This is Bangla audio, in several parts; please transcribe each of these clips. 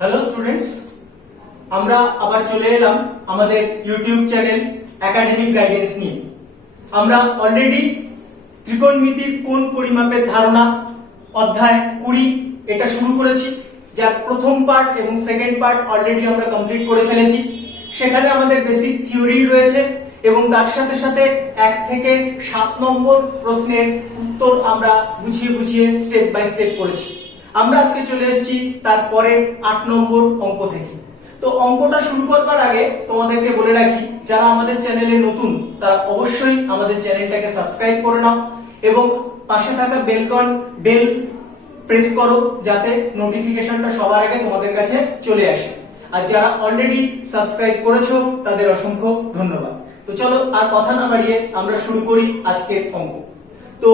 হ্যালো স্টুডেন্টস, আমরা আবার চলে এলাম আমাদের ইউটিউব চ্যানেল একাডেমিক গাইডেন্স নিয়ে। আমরা অলরেডি ত্রিকোণমিতির কোণ পরিমাপের ধারণা অধ্যায় 20 এটা শুরু করেছি, যার প্রথম পার্ট এবং সেকেন্ড পার্ট অলরেডি আমরা কমপ্লিট করে ফেলেছি। সেখানে আমাদের বেসিক থিওরি রয়েছে এবং তার সাথে সাথে 1 থেকে 7 নম্বর প্রশ্নের উত্তর আমরা বুঝিয়ে বুঝিয়ে স্টেপ বাই স্টেপ করেছি। আমরা আজকে চলে এসেছি তারপরে 8 নম্বর অঙ্ক থেকে। তো অঙ্কটা শুরু করবার আগে তোমাদেরকে বলে রাখি, যারা আমাদের চ্যানেলে নতুন তারা অবশ্যই আমাদের চ্যানেলটাকে সাবস্ক্রাইব করে নাও এবং পাশে থাকা বেল প্রেস করো যাতে নোটিফিকেশনটা সবার আগে তোমাদের কাছে চলে আসে। আর যারা অলরেডি সাবস্ক্রাইব করেছো তাদের অসংখ্য ধন্যবাদ। তো চলো আর কথা না বাড়িয়ে আমরা শুরু করি আজকের অঙ্ক। তো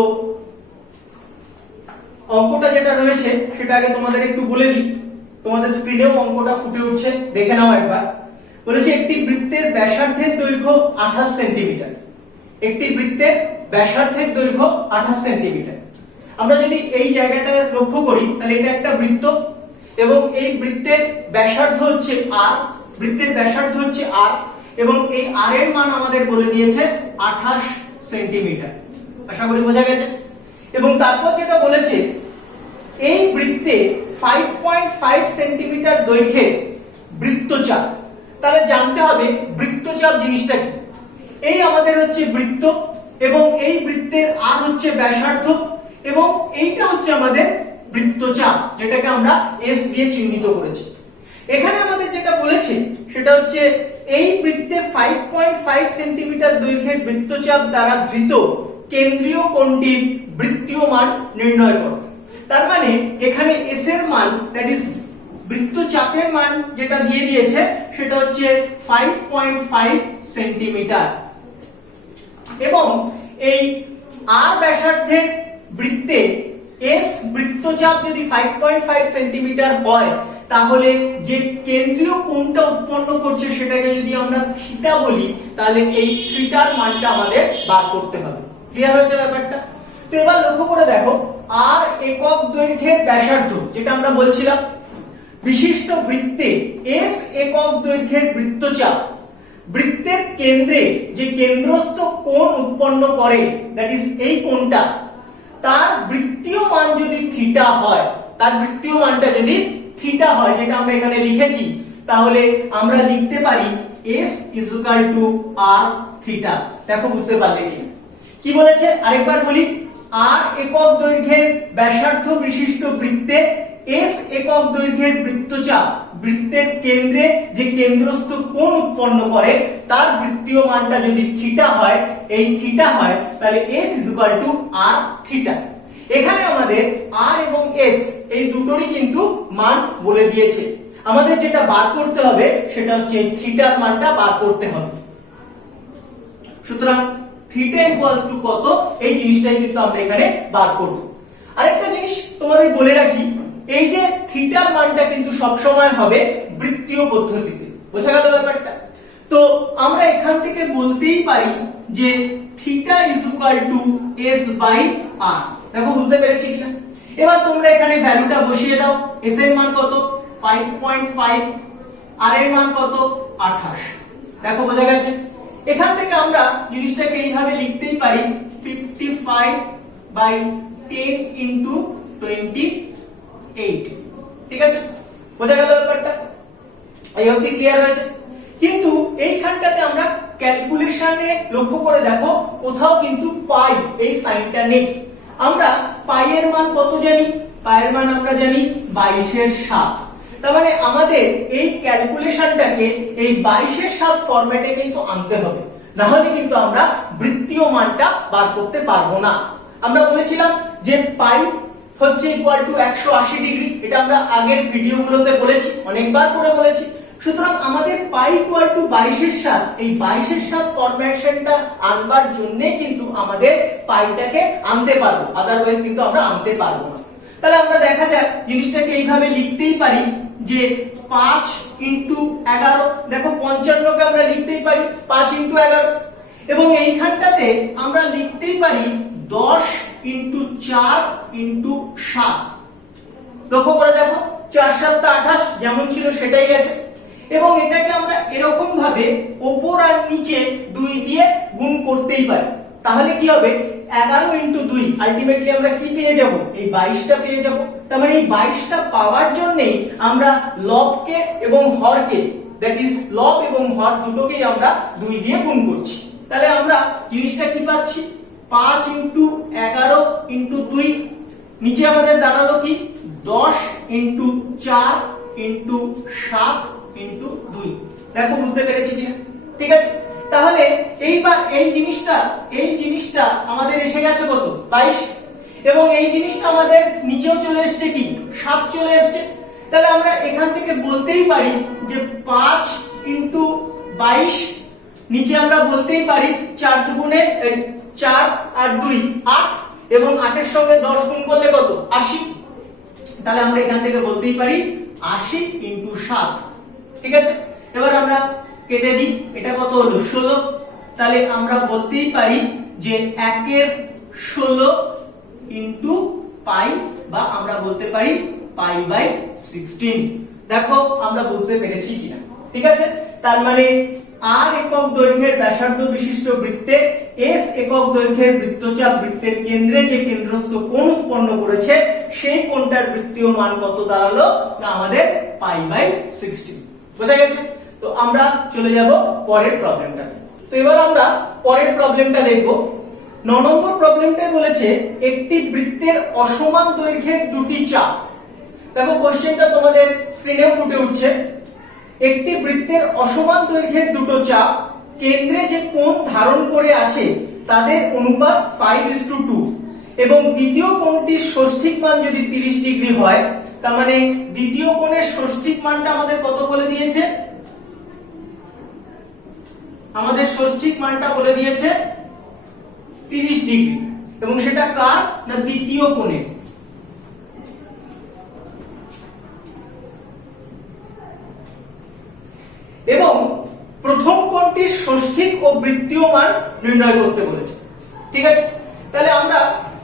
অঙ্কটা যেটা রয়েছে সেটা আগে তোমাদের একটু বলে দিই। তোমাদের স্ক্রিনেও অঙ্কটা ফুটে উঠছে, দেখে নাও একবার। বলেছে একটি বৃত্তের ব্যাসার্ধের দৈর্ঘ্য 28 সেন্টিমিটার। একটি বৃত্তের ব্যাসার্ধের দৈর্ঘ্য 28 সেন্টিমিটার। আমরা যদি এই জায়গাটা লক্ষ্য করি তাহলে এটা একটা বৃত্ত এবং এই বৃত্তের ব্যাসার্ধ হচ্ছে r, বৃত্তের ব্যাসার্ধ হচ্ছে r এবং এই r এর মান আমাদের বলে দিয়েছে 28 সেন্টিমিটার। আশা করি বোঝা গেছে। এবং তারপর যেটা বলেছে এই বৃত্তে 5.5 সেন্টিমিটার দৈর্ঘ্যের বৃত্তচাপ। তাহলে জানতে হবে বৃত্তচাপ জিনিসটা কি। এই আমাদের হচ্ছে বৃত্ত এবং এই বৃত্তের আর হচ্ছে ব্যাসার্ধ এবং এইটা হচ্ছে আমাদের বৃত্তচাপ, যেটাকে আমরা এস দিয়ে চিহ্নিত করেছি। এখানে আমাদের যেটা বলেছে সেটা হচ্ছে এই বৃত্তে 5.5 সেন্টিমিটার দৈর্ঘ্যের বৃত্তচাপ দ্বারা ধৃত কেন্দ্রীয় কোণটির বৃত্তীয় মান নির্ণয় করো। তার মানে এখানে এস এর মান, দ্যাট ইজ বৃত্তচাপের মান যেটা দিয়ে দিয়েছে সেটা হচ্ছে 5.5 সেন্টিমিটার এবং এই আর ব্যাসার্ধের বৃত্তে এস বৃত্তচাপ যদি 5.5 সেন্টিমিটার হয় তাহলে যে কেন্দ্রীয় কোণটা উৎপন্ন করছে সেটাকে যদি আমরা থিটা বলি তাহলে এই থিটার মানটা আমাদের বার করতে হবে। ক্লিয়ার হয়েছে ব্যাপারটা? তো এবার লক্ষ্য করে দেখো, আর একক দৈর্ঘ্যের ব্যাসার্ধ যেটা আমরা বলছিলাম, বিশিষ্ট বৃত্তে এস একক দৈর্ঘ্যের বৃত্তচাপ বৃত্তের কেন্দ্রে যে কেন্দ্রস্থ কোণ উৎপন্ন করে, দ্যাট ইজ এই কোণটা, তার বৃত্তীয় মান যদি থিটা হয়, তার বৃত্তীয় মানটা যদি থিটা হয় যেটা আমরা এখানে লিখেছি, তাহলে আমরা লিখতে পারি s r থিটা। দেখো বুঝতে পারলে কি বলেছে আরেকবার বলি। আর একক দৈর্ঘ্যের ব্যাসার্ধ বিশিষ্ট বৃত্তে এস একক দৈর্ঘ্যের বৃত্তচাপ বৃত্তের কেন্দ্রে যে কেন্দ্রস্থ কোণ উৎপন্ন করে তার বৃত্তীয় মানটা যদি থিটা হয়, এই থিটা হয়, তাহলে s r থিটা। এখানে আমাদের r এবং s এই দুটোরই কিন্তু মান বলে দিয়েছে। আমাদের যেটা বার করতে হবে সেটা হচ্ছে থিটার মানটা বার করতে হবে। সুতরাং থিটা ইকুয়ালস টু কত, এই জিনিসটাই কিন্তু আমরা এখানে বার করব। আরেকটা জিনিস তোমাদের বলে রাখি, এই যে থিটার মানটা কিন্তু সব সময় হবে বৃত্তীয় পদ্ধতিতে। বোঝা গেল ব্যাপারটা? তো আমরা এখান থেকে বলতেই পারি যে theta is equal to s by r। দেখো বুঝতে পেরেছি কিনা? এবার তোমরা এখানে ভ্যালুটা বসিয়ে দাও। s এর মান কত? 5.5, r এর মান কত? 28। দেখো বোঝা গেছে? এখান থেকে আমরা জিনিসটাকে এইভাবে লিখতেই পারি 55 বাই 10 ইনটু 28। ঠিক আছে? বোঝা গেল ব্যাপারটা? এই অবধি ক্লিয়ার হয়েছে? কিন্তু এইখানটাতে আমরা ক্যালকুলেশনে লক্ষ্য করে দেখো কোথাও কিন্তু পাই এই সাইনটা নেই। আমরা পাই এর মান কত জানি? পাই এর মান আমরা জানি 22 এর 7। তার মানে আমাদের এই ক্যালকুলেশনটাকে এই 22 এর 7 ফরম্যাটে কিন্তু আনতে হবে, না হলে কিন্তু আমরা বৃত্তীয় মানটা বার করতে পারবো না। আমরা বলেছিলাম যে পাই হচ্ছে ইকুয়াল টু 180 ডিগ্রি, এটা আমরা আগের ভিডিওগুলোতে বলেছি, অনেকবার করে বলেছি। সুতরাং আমাদের পাই ইকুয়াল টু 22 এর 7, এই 22 এর 7 ফরম্যাশনটা আনবার জন্য কিন্তু আমাদের পাইটাকে আনতে পারবো, আদারওয়াইজ কিন্তু আমরা আনতে পারবো না। তাহলে আমরা দেখা যাক জিনিসটাকে এইভাবে লিখতেই পারি যে 5 ইনটু 11। দেখো 55 কে আমরা লিখতেই পারি 5 ইনটু 11 এবং এইখানটাতে আমরা লিখতেই পারি 10 ইনটু 4 ইনটু 7। লক্ষ্য করে দেখো 4 7 28 যেমন ছিল সেটাই আছে, এবং এটাকে আমরা এরকম ভাবে উপর আর নিচে 2 দিয়ে গুণ করতেই পারি। তাহলে কি হবে, 11 × 2 আলটিমেটলি আমরা কি পেয়ে যাব, এই 22টা পেয়ে যাব। তার মানে এই 22টা পাওয়ার জন্য আমরা লবকে এবং হরকে, দ্যাট ইজ লব এবং হর দুটোকেই আমরা 2 দিয়ে গুণ করছি। তাহলে আমরা জিনিসটা কি পাচ্ছি, 5 × 11 × 2, নিচে আমাদের দাঁড়ালো কি 10 × 4 × 7 × 2। দেখো বুঝতে পেরেছি কি, ঠিক আছে। তাহলে এইবার এই জিনিসটা আমাদের এসে গেছে কত, 22, এবং এই জিনিসটা আমাদের নিচেও চলে এসেছে কি 7 চলে এসেছে। তাহলে আমরা এখান থেকে বলতেই পারি যে 5 × 22, নিচে আমরা বলতেই পারি 4 দুগুণে 4 আর 2 8, এবং 8 এর সঙ্গে 10 গুণ করলে কত, 80। তাহলে আমরা এখান থেকে বলতেই পারি 80 × 7, ঠিক আছে। এবার আমরা কেটে দিই, এটা কত হলো 16। তাহলে আমরা বলতেই পারি যে 1 এর 16 × পাই, বা আমরা বলতে পারি π/16। দেখো আমরা বুঝতে পেরেছি কিনা, ঠিক আছে। তার মানে r একক দৈর্ঘ্যের ব্যাসার্ধ বিশিষ্ট বৃত্তে s একক দৈর্ঘ্যের বৃত্তচাপ বৃত্তের কেন্দ্রে যে কেন্দ্রস্থ কোণ উৎপন্ন করেছে সেই কোণটার বৃত্তীয় মান কত দাঁড়ালো না আমাদের π/16। বুঝা গেছে? তো আমরা চলে যাব পরের প্রবলেমটাতে। তো এবার আমরা পরের প্রবলেমটা দেখব। 9 নম্বর প্রবলেমটায় বলেছে একটি বৃত্তের অসমান দৈর্ঘ্যের দুটি চাপ। দেখো কোশ্চেনটা তোমাদের স্ক্রিনেও ফুটে উঠছে। একটি বৃত্তের অসমান দৈর্ঘ্যের দুটো চাপ কেন্দ্রে যে কোণ ধারণ করে আছে তাদের অনুপাত 5:2, এবং দ্বিতীয় কোণটির ষষ্ঠিক মান যদি 30 ডিগ্রি হয়, তার মানে দ্বিতীয় কোণের ষষ্ঠিক মানটা আমাদের কত বলে দিয়েছে, আমাদের ষষ্ঠিক মানটা বলে দিয়েছে 30 ডিগ্রি, এবং সেটা কার না দ্বিতীয় কোণের। এবং প্রথম কোণটির ষষ্ঠিক ও বৃত্তীয় মান নির্ণয় করতে বলেছে, ঠিক আছে। তাহলে আমরা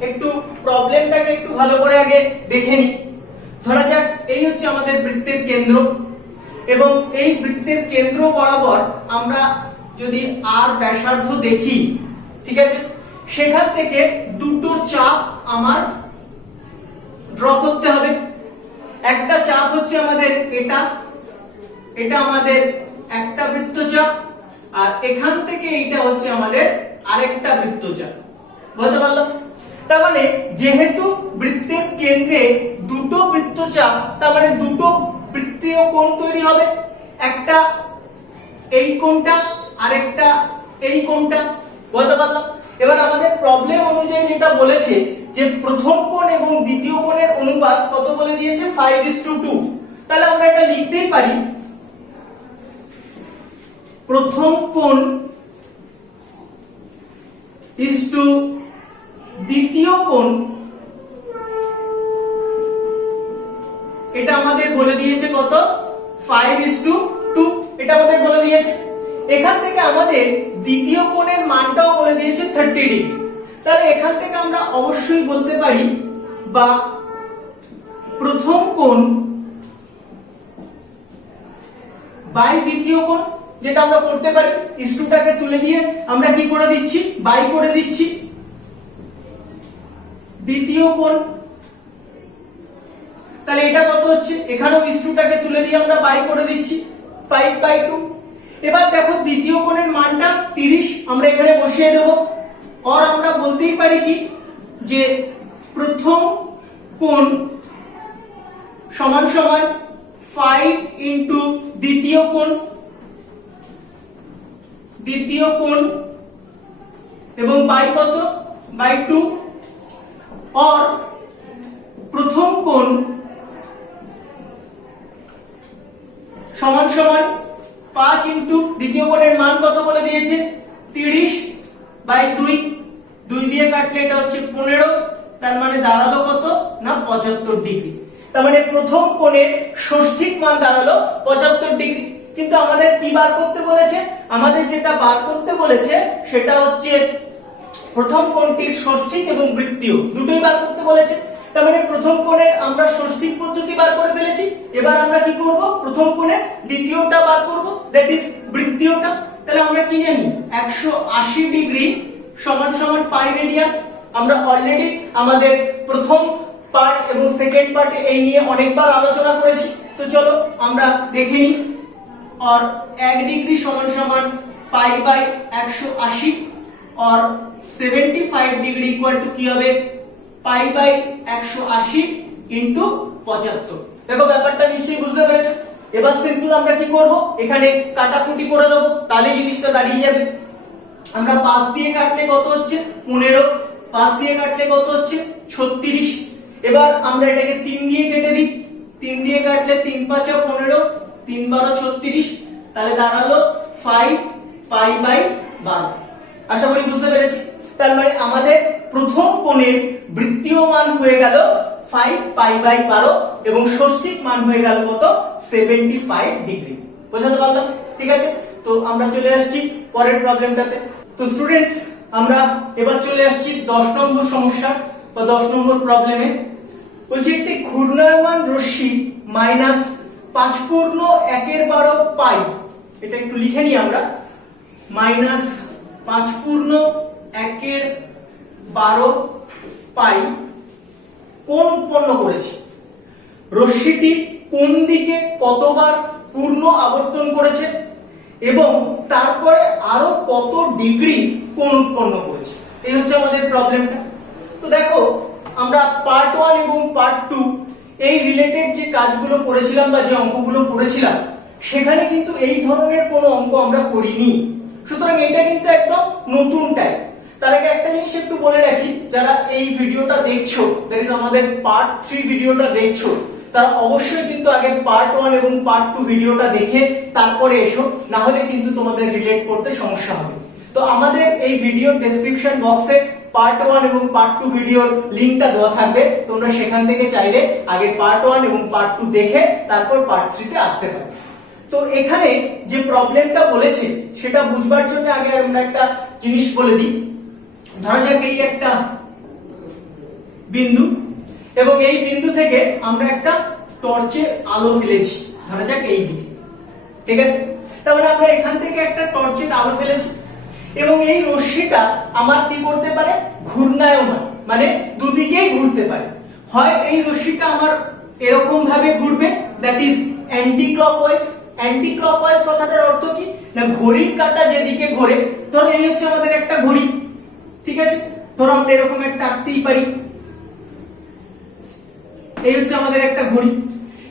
একটু প্রবলেমটাকে একটু ভালো করে আগে দেখে নিই। ধরা যাক এই হচ্ছে আমাদের বৃত্তের কেন্দ্র, এবং এই বৃত্তের কেন্দ্র বরাবর আমরা যদি আর ব্যাসার্ধ দেখি, ঠিক আছে, সেখান থেকে দুটো চাপ আমার ড্র করতে হবে। একটা চাপ হচ্ছে আমাদের এটা আমাদের একটা বৃত্তচাপ, আর এখান থেকে এটা হচ্ছে আমাদের আরেকটা বৃত্তচাপ। বুঝতে পারলাম? তার মানে যেহেতু বৃত্তের কেন্দ্রে দুটো বৃত্তচাপ, তার মানে দুটো বৃত্তীয় কোণ তৈরি হবে, একটা এই কোণটা আরেকটা এই কোণটা। বুঝতে পারলাম? এবার আমাদের প্রবলেম অনুযায়ী যেটা বলেছে যে প্রথম কোণ এবং দ্বিতীয় কোণের অনুপাত কত বলে দিয়েছে 5:2। তাহলে আমরা এটা লিখতেই পারি প্রথম কোণ ইসটু দ্বিতীয় কোণ, এটা আমাদের বলে দিয়েছে কত 5:2, এটা আমাদের বলে দিয়েছে। এখান থেকে আমাদের দ্বিতীয় কোণের মানটাও বলে দিয়েছে 30 ডিগ্রি। তাহলে এখান থেকে আমরা অবশ্যই বলতে পারি, বা প্রথম কোণ বাই দ্বিতীয় কোণ, যেটা আমরা করতে পারি ইস্টুটাকে তুলে দিয়ে আমরা কি করে দিচ্ছি, বাই করে দিচ্ছি দ্বিতীয় কোণ। তাহলে এটা কত হচ্ছে, এখানেও ইস্টুটাকে তুলে দিয়ে আমরা বাই করে দিচ্ছি 5/2। এবার দেখো দ্বিতীয় কোণের মানটা 30 আমরা এখানে বসিয়ে দেব, আর আমরা বলতেই পারি কি যে প্রথম কোণ সমান সমান 5 × দ্বিতীয় কোণ, এবং বাই কত, বাই 2, और প্রথম কোণ সমান সমান 5 × দ্বিতীয় কোণের মান কত বলে দিয়েছে 30/2, 2 দিয়ে কাটলে এটা হচ্ছে 15, তার মানে দাঁড়ালো কত না 75 ডিগ্রি। তার মানে প্রথম কোণের ষষ্ঠিক মান দাঁড়ালো 75 ডিগ্রি। কিন্তু আমাদের কি বার করতে বলেছে, আমাদের যেটা বার করতে বলেছে সেটা হচ্ছে প্রথম কোণটির ষষ্ঠিক এবং বৃত্তীয় দুটোই বার করতে বলেছে। তার মানে প্রথম কোণের আমরা ষষ্ঠিক পদ্ধতি বার করে ফেলেছি। এবার আমরা কি করব, প্রথম কোণের দ্বিতীয়টা বার করব, দ্যাট ইজ বৃত্তীয়টা। তাহলে আমরা কি জানি 180 ডিগ্রি সমান সমান পাই রেডিয়ান। আমরা অলরেডি আমাদের প্রথম পার্ট এবং সেকেন্ড পার্টে এই নিয়ে অনেকবার আলোচনা করেছি। তো চলো আমরা দেখে নিই। और 1 डिग्री समान समान पाई बाय 180 और 75 डिग्री इक्वल टू কি হবে পাই বাই 180 ইনটু 75। দেখো ব্যাপারটা নিশ্চয়ই বুঝতে পেরেছো। এবার সিম্পল আমরা কি করব, এখানে কাটাকুটি করে দেব, তাহলে জিনিসটা দাঁড়িয়ে যাবে। আমরা 5 দিয়ে কাটলে কত হচ্ছে 15, 5 দিয়ে কাটলে কত হচ্ছে 36। এবার আমরা এটাকে 3 দিয়ে কেটে দিই, 3 দিয়ে কাটলে 3 5 15, 3 12 36, তাহলে দাঁড়ালো 5 পাই বাই 12। আশা করি বুঝতে পেরেছি। তার মানে আমাদের প্রথম কোণের বৃত্তীয় মান হয়ে গেল 5 পাই বাই 12 এবং ষষ্ঠিক মান হয়ে গেল কত 75 ডিগ্রি। বুঝতে পারলাম? ঠিক আছে, তো আমরা চলে আসছি পরের প্রবলেমটাতে। তো স্টুডেন্টস, আমরা এবার চলে আসছি 10 নম্বর সমস্যা বা 10 নম্বর প্রবলেমে। বলছি একটি ঘূর্ণায়মান রশ্মি মাইনাস 5/1 পাই, এটা একটু লিখে নিই আমরা, মাইনাস 5/1 পাই কোণ উৎপন্ন করেছে। রশ্মিটি কোন দিকে কতবার পূর্ণ আবর্তন করেছে এবং তারপরে আরো কত ডিগ্রি কোণ উৎপন্ন করেছে, এই হচ্ছে আমাদের প্রবলেমটা। তো দেখো আমরা পার্ট 1 এবং পার্ট 2 এই রিলেটেড যে কাজগুলো করেছিলাম বা যে অঙ্কগুলো করেছিলাম সেখানে কিন্তু এই ধরনের কোনো অঙ্ক আমরা করিনি। সুতরাং এটা কিন্তু একদম নতুন টাইপ। তার আগে একটা জিনিস একটু বলে রাখি, যারা এই ভিডিওটা দেখছো, দ্যাট ইজ আমাদের পার্ট 3 ভিডিওটা দেখছো, তারা অবশ্যই কিন্তু আগে পার্ট 1 এবং পার্ট 2 ভিডিওটা দেখে তারপরে এসো, না হলে কিন্তু তোমাদের রিলেট করতে সমস্যা হবে। তো আমাদের এই ভিডিও ডেসক্রিপশন বক্সে পার্ট 1 এবং পার্ট 2 ভিডিওর লিংকটা দেওয়া থাকবে, তোমরা সেখান থেকে চাইলে আগে পার্ট 1 এবং পার্ট 2 দেখে তারপর পার্ট 3 তে আসতে পারো। তো এখানে যে প্রবলেমটা বলেছে সেটা বুঝবার জন্য আগে আমরা একটা জিনিস বলে দিই। ধরা যাক এই একটা বিন্দু এবং এই বিন্দু থেকে আমরা একটা টর্চের আলো ফেলেছি, ধরা যাক এই দিকে, ঠিক আছে? তার মানে আমরা এখান থেকে একটা টর্চের আলো ফেলেছি এবং এই রশ্মিটা আমার কি করতে পারে, ঘূর্ণায়মান, মানে দুদিকেই ঘুরতে পারে। হয় এই রশ্মিটা আমার এরকম ভাবে ঘুরবে, that is anti clockwise. Anti clockwise কথাটার অর্থ কি না, ঘড়ির কাঁটা যেদিকে ঘোরে, ধরো এই হচ্ছে আমাদের একটা ঘড়ি, ঠিক আছে? ধরো আমরা এরকম একটা আঁকতেই পারি, এই হচ্ছে আমাদের একটা ঘড়ি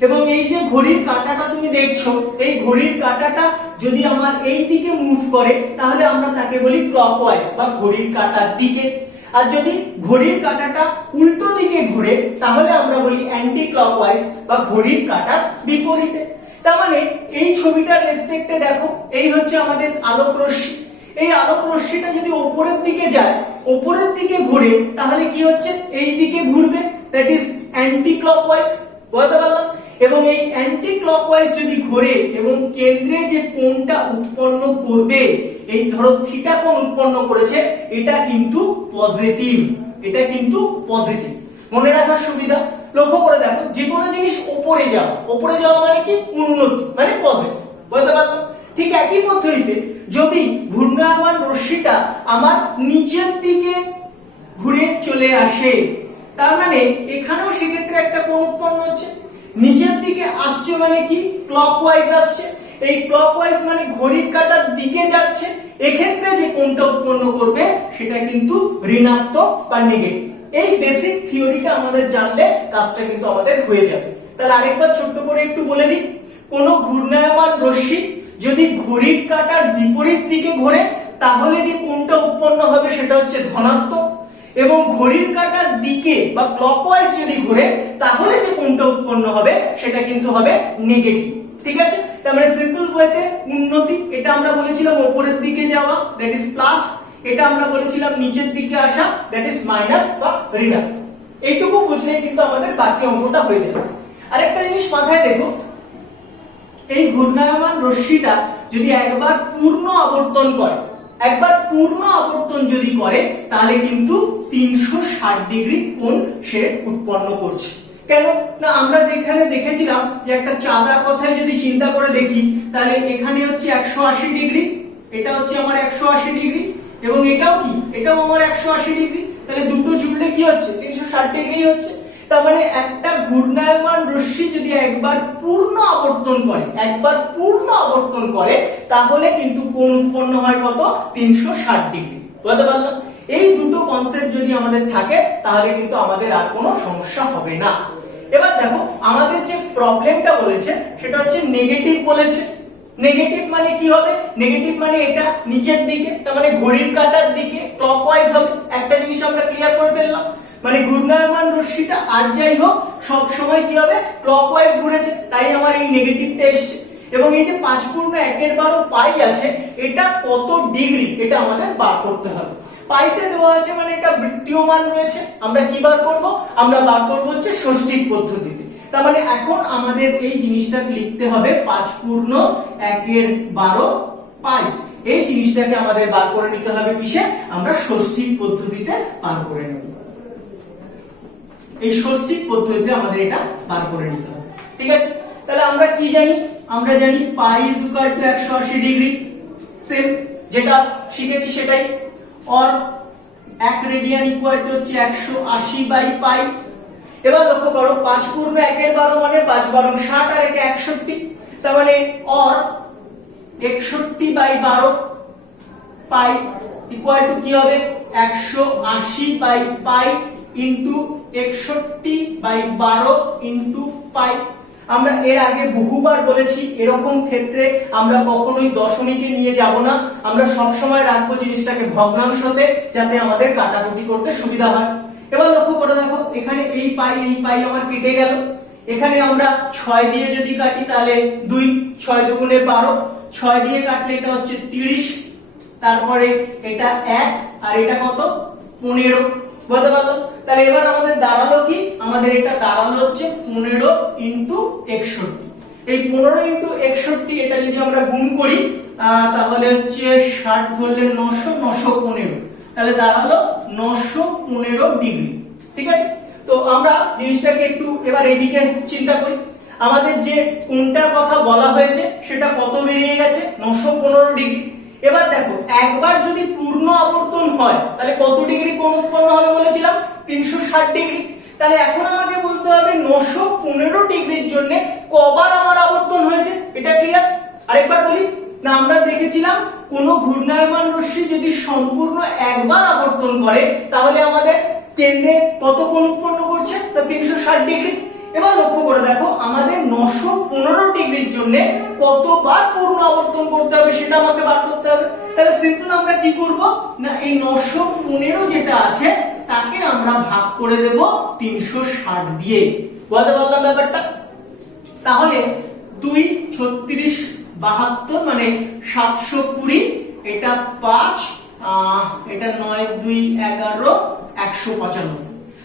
এবং এই যে ঘড়ির কাঁটাটা তুমি দেখছো, এই ঘড়ির কাঁটাটা যদি আমার এই দিকে মুভ করে তাহলে আমরা তাকে বলি ক্লকওয়াইজ বা ঘড়ির কাঁটার দিকে। আর যদি ঘড়ির কাঁটাটা উল্টো দিকে ঘুরে তাহলে আমরা বলি অ্যান্টি ক্লকওয়াইজ বা ঘড়ির কাঁটার বিপরীতে। তার মানে এই ছবিটার রেসপেক্টে দেখো, এই হচ্ছে আমাদের আলোক রশ্মি। এই আলোক রশ্মিটা যদি উপরের দিকে যায়, উপরের দিকে ঘুরে, তাহলে কি হচ্ছে, এই দিকে ঘুরবে, দ্যাট ইজ অ্যান্টি ক্লকওয়াইজ। বুঝতে পারলাম? এবং এই অ্যান্টি ক্লকওয়াইজ যদি ঘোরে এবং কেন্দ্রে যে কোণটা উৎপন্ন করবে, এই ধরো থিটা কোণ উৎপন্ন করেছে, এটা কিন্তু পজিটিভ, এটা কিন্তু পজিটিভ। মনে রাখার সুবিধা, লক্ষ্য করে দেখো, যে কোনো জিনিস উপরে যাওয়া, উপরে যাওয়া মানে কি, উন্নতি, মানে পজিটিভ। বুঝতে পারলাম? ঠিক একই পদ্ধতিতে যদি ঘূর্ণায়মান রশ্মিটা আমার নিচের দিকে ঘুরে চলে আসে, তার মানে এখানেও সেক্ষেত্রে একটা কোণ উৎপন্ন হচ্ছে। নিচের দিকে আসছে মানে কি, ক্লকওয়াইজ আসছে। এই ক্লকওয়াইজ মানে ঘড়ির কাঁটার দিকে যাচ্ছে, এক্ষেত্রে যে কোণটা উৎপন্ন করবে সেটা কিন্তু ঋণাত্মক বা নেগেটিভ। এই বেসিক থিওরিটা আমাদের জানলে কাজটা কিন্তু আমাদের হয়ে যাবে। তাহলে আরেকবার ছোট্ট করে একটু বলে দিই, কোন ঘূর্ণায়মান রশ্মি যদি ঘড়ির কাঁটার বিপরীত দিকে ঘোরে তাহলে যে কোণটা উৎপন্ন হবে সেটা হচ্ছে ধনাত্মক, এবং ঘড়ির কাঁটার দিকে বা ক্লকওয়াইজ যদি ঘুরে তাহলে যে কোণটা উৎপন্ন হবে সেটা কিন্তু হবে নেগেটিভ। ঠিক আছে? তার মানে সিম্পল ওয়েতে উন্নতি, এটা আমরা বলেছিলাম উপরের দিকে যাওয়া, দ্যাট ইজ প্লাস। এটা আমরা বলেছিলাম নিচের দিকে আসা, দ্যাট ইজ মাইনাস বা ঋণাত্মক। এইটুকু বুঝলেই কিন্তু আমাদের বাকি অঙ্কটা হয়ে যাবে। আরেকটা জিনিস মাথায় দেখো, এই ঘূর্ণায়মান রশ্মিটা যদি একবার পূর্ণ আবর্তন করে, একবার পূর্ণ আবর্তন যদি করে তাহলে কিন্তু 360 ডিগ্রি কোণ সে উৎপন্ন করছে। কেন না আমরা যেখানে দেখেছিলাম যে একটা চাঁদার কথাই যদি চিন্তা করে দেখি, তাহলে এখানে হচ্ছে 180 ডিগ্রি, এটা হচ্ছে আমার 180 ডিগ্রি, এবং এটাও কি, এটাও আমার 180 ডিগ্রি। তাহলে দুটো জুড়লে কি হচ্ছে, 360 ডিগ্রি হচ্ছে। তার মানে একটা ঘূর্ণায়মান রশ্মি যদি একবার পূর্ণ আবর্তন করে তাহলে কিন্তু কোণ উৎপন্ন হয় কত, 360 ডিগ্রি। বুঝতে পারলাম? এই দুটো কনসেপ্ট যদি আমাদের থাকে তাহলে কিন্তু আমাদের আর কোনো সমস্যা হবে না। এবার দেখো আমাদের যে প্রবলেমটা বলেছে সেটা হচ্ছে নেগেটিভ বলেছে। নেগেটিভ মানে কি হবে, নেগেটিভ মানে এটা নিচের দিকে, তার মানে ঘড়ির কাঁটার দিকে ক্লকওয়াইজ হবে। একটা জিনিস আমরা ক্লিয়ার করে ফেললাম, মানে ঘূর্ণায়মান রশ্মিটা আর যাই হোক সব সময় কি হবে, ক্লকওয়াইজ ঘুরেছে, তাই আমার এই নেগেটিভটা এসেছে। এবং এই যে 5/1/12 পাই আছে, এটা কত ডিগ্রি এটা আমাদের বার করতে হবে। পাইতে দেওয়া আছে মানে এটা বৃত্তীয়মান রয়েছে, আমরা কি বার করব, আমরা বার করব হচ্ছে ষষ্ঠিক পদ্ধতিতে। তার মানে এখন আমাদের এই জিনিসটাকে লিখতে হবে 5/1/12 পাই। এই জিনিসটাকে আমাদের বার করে নিতে হবে কিসে, আমরা ষষ্ঠিক পদ্ধতিতে বার করে নেব। এই ষষ্ঠিক পদ্ধতিতে আমাদের এটা বার করে নিতে হবে। ঠিক আছে, তাহলে আমরা কি জানি, আমরা জানি pi is equal to 180 degree, same যেটা শিখেছি সেটাই। और 1 রেডিয়ান ইকুয়াল টু হচ্ছে 180 বাই পাই। এবার লক্ষ্য করো 5/1/12 মানে 5 12 60 আর একে 61, তার মানে और 61/12 পাই ইকুয়াল টু কি হবে, 180 by pi into 61/12 into pi. আমরা এর আগে বহুবার বলেছি এরকম ক্ষেত্রে আমরা কখনোই দশমিকে নিয়ে যাব না, আমরা সব সময় রাখবো জিনিসটাকে ভগ্নাংশতে, যাতে আমাদের কাটাকুটি করতে সুবিধা হয়। এবার লক্ষ্য করে দেখো এখানে এই পাই আমার কেটে গেল, এখানে আমরা 6 দিয়ে যদি কাটি তাহলে 2, 6 দুগুণে 12, 6 দিয়ে কাটলে এটা হচ্ছে 30, তারপরে এটা 1 আর এটা কত 15, বুঝতে পারলো? তাহলে এবার আমাদের দাঁড়ালো কি, আমাদের এটা দাঁড়ালো হচ্ছে 15 ইনটু 61। এই 15 ইনটু 61 এটা যদি আমরা গুণ করি তাহলে হচ্ছে 60 ধরলে 900, 915, তাহলে দাঁড়ালো 915 ডিগ্রি। ঠিক আছে, তো আমরা জিনিসটাকে একটু এবার এইদিকে চিন্তা করি। আমাদের যে কোণটার কথা বলা হয়েছে সেটা কত বেরিয়ে গেছে, 915 ডিগ্রি। এবার দেখো একবার যদি পূর্ণ আবর্তন হয় তাহলে কত ডিগ্রি কোণ উৎপন্ন হবে বলেছিলাম, 360 ডিগ্রি। তাহলে এখন আমাকে বলতে হবে 915 ডিগ্রির জন্য কবার আমার আবর্তন হয়েছে, এটা ক্লিয়ার? আরেকবার বলি না, আমরা দেখেছিলাম কোন ঘূর্ণায়মান রশ্মি যদি সম্পূর্ণ একবার আবর্তন করে তাহলে আমাদের কেন্দ্রে কত কোণ উৎপন্ন করছে, 360 ডিগ্রি। এবার লক্ষ্য করে দেখো আমাদের 915 ডিগ্রির জন্য কতবার পূর্ণ আবর্তন করতে হবে সেটা আমাকে বার করতে হবে। তাহলে সিম্পল আমরা কি করব না, এই 915 যেটা আছে তাকে আমরা ভাগ করে দেব 360 দিয়ে। বুঝতে পারলাম ব্যাপারটা? তাহলে 2 36 72 মানে 720, এটা 5, এটা 9 2 11 195।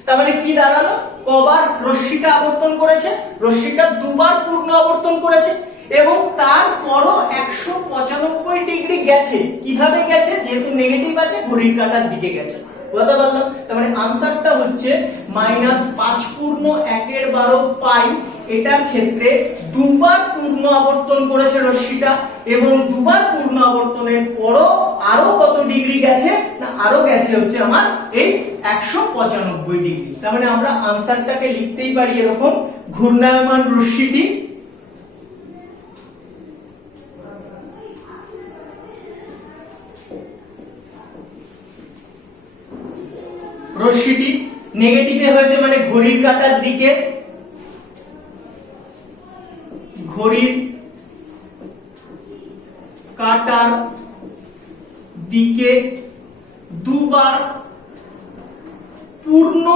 তার মানে কি দাঁড়ালো, কবার রশ্মিটা আবর্তন করেছে, রশ্মিটা দুবার পূর্ণ আবর্তন করেছে এবং তারপরও 195 ডিগ্রি গেছে। কিভাবে গেছে, যেহেতু নেগেটিভ আছে ঘড়ির কাঁটার দিকে গেছে। বুঝতে পারলাম? তার মানে আনসারটা হচ্ছে -5/1/12 পাই। এটার ক্ষেত্রে দুবার পূর্ণ আবর্তন করেছে রশ্মিটা এবং দুবার পূর্ণ আবর্তনের পরও আরো কত ডিগ্রি গেছে না, আরো গেছে হচ্ছে আমার এই 195 ডিগ্রি। তার মানে আমরা আনসারটাকে লিখতেই পারি এরকম, ঘূর্ণায়মান রশ্মিটি নেগেটিভে হয়েছে মানে ঘড়ির কাঁটার দিকে, ঘড়ির কাঁটার দিকে দুবার পূর্ণ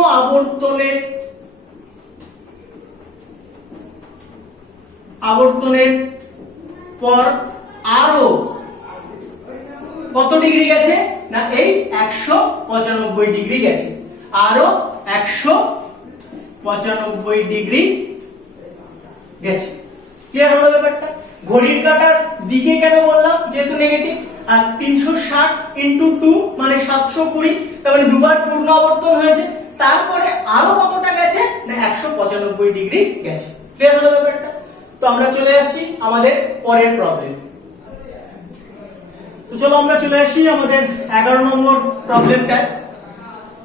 আবর্তনের পর আরো কত ডিগ্রি গেছে না, এই 195 ডিগ্রি গেছে, আরো 195 ডিগ্রি গেছে। ক্লিয়ার হলো ব্যাপারটা? ঘড়ির কাঁটার দিকে কেন বললাম, যেহেতু নেগেটিভ, আর 360 ইনটু 2 মানে 720, তার মানে দুবার পূর্ণ আবর্তন হয়েছে, তারপরে আরো কতটা গেছে না 195 ডিগ্রি গেছে। ক্লিয়ার হলো ব্যাপারটা? তো আমরা চলে আসছি আমাদের পরের প্রবলেম। তো চলো আমরা চলে আসি আমাদের 11 নম্বর প্রবলেমটা।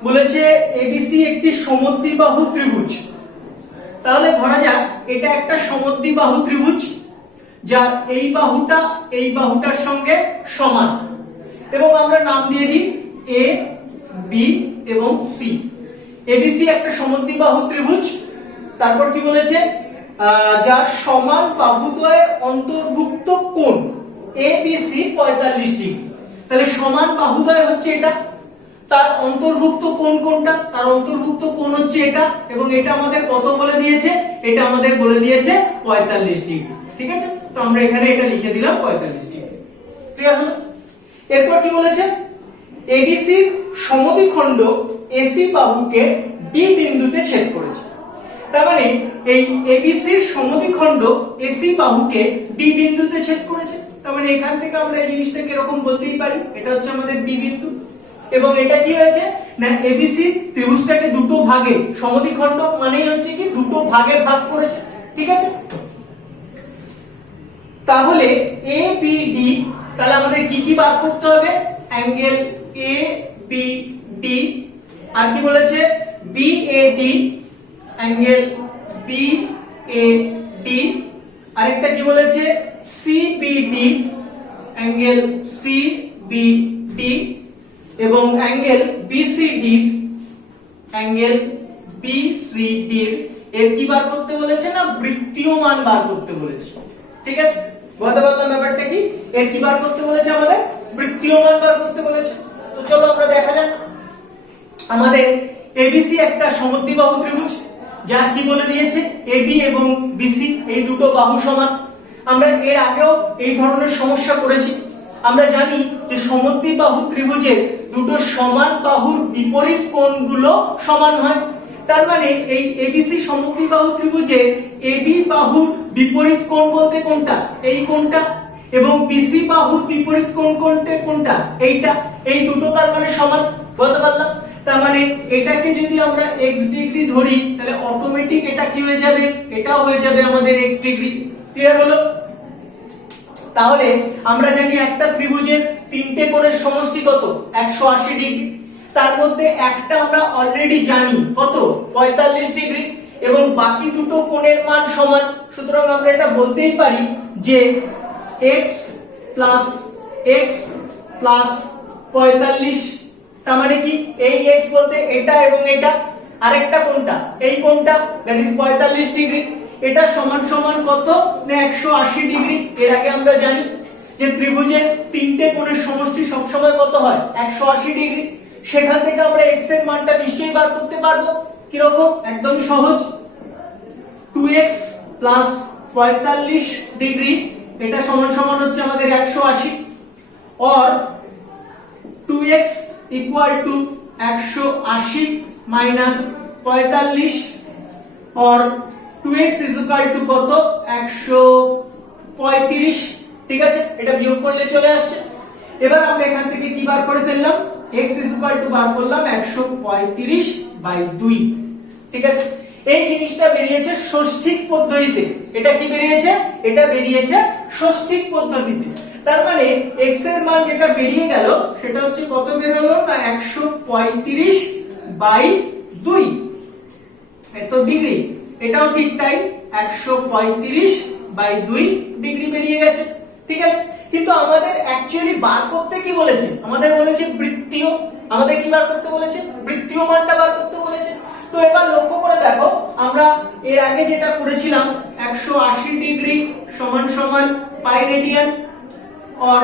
বলেছে এবিসি একটি সমদ্বিবাহু ত্রিভুজ। তাহলে ধরা যাক এটা একটা সমদ্বিবাহু ত্রিভুজ যার এই বাহুটার সঙ্গে সমান, এবং আমরা নাম দিয়ে দিই এ, বি এবং সি। এবিসি একটা সমদ্বিবাহু ত্রিভুজ, তারপর কি বলেছে যার সমান বাহুদ্বয়ের অন্তর্ভুক্ত কোণ এবিসি 45 ডিগ্রি। তাহলে সমান বাহুদ্বয় হচ্ছে এটা, তার অন্তর্ভুক্ত কোণ কোনটা? তার অন্তর্ভুক্ত কোণ হচ্ছে এটা, এবং এটা আমাদের কত বলে দিয়েছে? এটা আমাদের বলে দিয়েছে 45 ডিগ্রি। ঠিক আছে, তো আমরা এখানে এটা লিখে দিলাম 45 ডিগ্রি। ক্লিয়ার হলো? এরপর কি বলেছে? এবিসি সমদ্বিখণ্ড এসি বাহুকে বি বিন্দুতে ছেদ করেছে। তার মানে এই এবিসির সমদ্বিখণ্ড এসি বাহুকে বি বিন্দুতে ছেদ করেছে। তার মানে এখান থেকে আমরা এই জিনিসটাকে এরকম বলতেই পারি, এটা হচ্ছে আমাদের বি বিন্দু, এবং এটা কি হয়েছে না এবিসি ত্রিভুজটাকে দুটো ভাগে, সমদ্বিখণ্ড মানেই হচ্ছে কি দুটো ভাগে ভাগ করেছে। ঠিক আছে, তাহলে এ বি ডি, তাহলে আমাদের কি কি বার করতে হবে? অ্যাঙ্গেল এ বি ডি, আর কি বলেছে B A D, angle B A D, আরেকটা কি বলেছে C B D, angle C B D, এবং অ্যাঙ্গেল বিসিডি, অ্যাঙ্গেল বিসিডি এর কি বার করতে বলেছে না বৃত্তীয় মান বার করতে বলেছে। ঠিক আছে, বুঝতে পারলাম ব্যাপারটা কি? এর কি বার করতে বলেছে? আমাদের বৃত্তীয় মান বার করতে বলেছে। তো চলো আমরা দেখা যাক। আমাদের এবিসি একটা সমদ্বিবাহু ত্রিভুজ যার কি বলে দিয়েছে এবি এবং বিসি এই দুটো বাহু সমান। আমরা এর আগেও এই ধরনের সমস্যা করেছি। আমরা জানি যে সমদ্বিবাহু ত্রিভুজের দুটো সমান বাহুর বিপরীত কোণগুলো সমান হয়। তার মানে এই এবিসি সমদ্বিবাহু ত্রিভুজে এবি বাহুর বিপরীত কোণ বলতে কোনটা? এই কোণটা, এবং বিসি বাহুর বিপরীত কোণ কোনটা? এইটা। এই দুটো তার মানে সমান। বলতে পারলাম? তার মানে এটাকে যদি আমরা x ডিগ্রি ধরি তাহলে অটোমেটিক এটা কি হয়ে যাবে? এটাও হয়ে যাবে আমাদের x ডিগ্রি। ক্লিয়ার হলো? তাহলে আমরা জানি একটা ত্রিভুজের তিনটে কোণের সমষ্টি কত? 180 ডিগ্রি। তার মধ্যে একটা আমরা অলরেডি জানি কত? 45 ডিগ্রি, এবং বাকি দুটো কোণের মান সমান। সুতরাং আমরা এটা বলতেই পারি যে x প্লাস x প্লাস 45, তার মানে কি এই x বলতে এটা এবং এটা, আরেকটা কোণটা এই কোণটা, দ্যাট ইজ 45 ডিগ্রি। এটা সমান সমান কত না 180 ডিগ্রি। এর আগে আমরা জানি যে ত্রিভুজের তিনটে কোণের সমষ্টি সবসময় কত হয়? 180 ডিগ্রি। সেখান থেকে আমরা x এর মানটা নিশ্চয়ই বার করতে পারবো। কি রকম? একদমই সহজ। 2x প্লাস 45 ডিগ্রি, এটা সমান সমান হচ্ছে আমাদের 180, और 2x इक्वल टू 180 माइनस 45, और 2x इज इक्वल टू কত? 135। ঠিক আছে, এটা বিয়োগ করলে চলে আসছে। এবার আমরা এখান থেকে কি বার করে ফেললাম? x ইজ ইকুয়াল টু বার করলাম 135/2। ঠিক আছে, এই জিনিসটা বেরিয়েছে ষষ্ঠিক পদ্ধতিতে। এটা কি বেরিয়েছে? এটা বেরিয়েছে ষষ্ঠিক পদ্ধতিতে। তার মানে x এর মান যেটা বেরিয়ে গেল সেটা হচ্ছে কত বেরোলো না 135/2 এত ডিগ্রি। এটাও ঠিক তাই, 135/2 ডিগ্রি বেরিয়ে গেছে। ঠিক আছে, কিন্তু আমাদের অ্যাকচুয়ালি বার করতে কি বলেছে? আমাদের বলেছে বৃত্তীয়। আমাদের কি বার করতে বলেছে? বৃত্তীয় মানটা বার করতে বলেছে। তো এবার লক্ষ্য করে দেখো, আমরা এর আগে যেটা করেছিলাম 180 ডিগ্রি সমান সমান পাই রেডিয়ান, और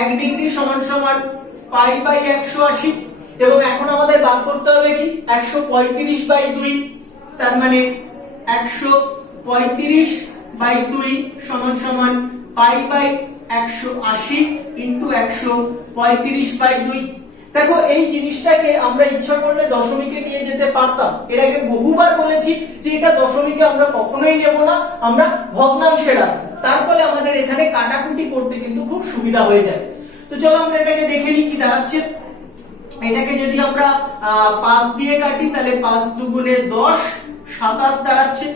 1 ডিগ্রি সমান সমান পাই বাই 180, এবং এখন আমাদের বার করতে হবে কি 135/2। তার মানে 135/2 সমান সমান পাই বাই 180 ইনটু 135/2। দেখো এই জিনিসটাকে আমরা ইচ্ছা করলে দশমিকে নিয়ে যেতে পারতাম। এর আগে বহুবার বলেছি যে এটা দশমিকে আমরা কখনোই নেব না, আমরা ভগ্নাংশে রাখবো। তার ফলে আমাদের এখানে কাটাকুটি করতে কিন্তু খুব সুবিধা হয়ে যায়। তো চলো আমরা এটাকে দেখে নিই কি দাঁড়াচ্ছে। এটাকে যদি আমরা 5 দিয়ে কাটি তাহলে 5 দুগুণে 10, 27 দাঁড়াচ্ছে।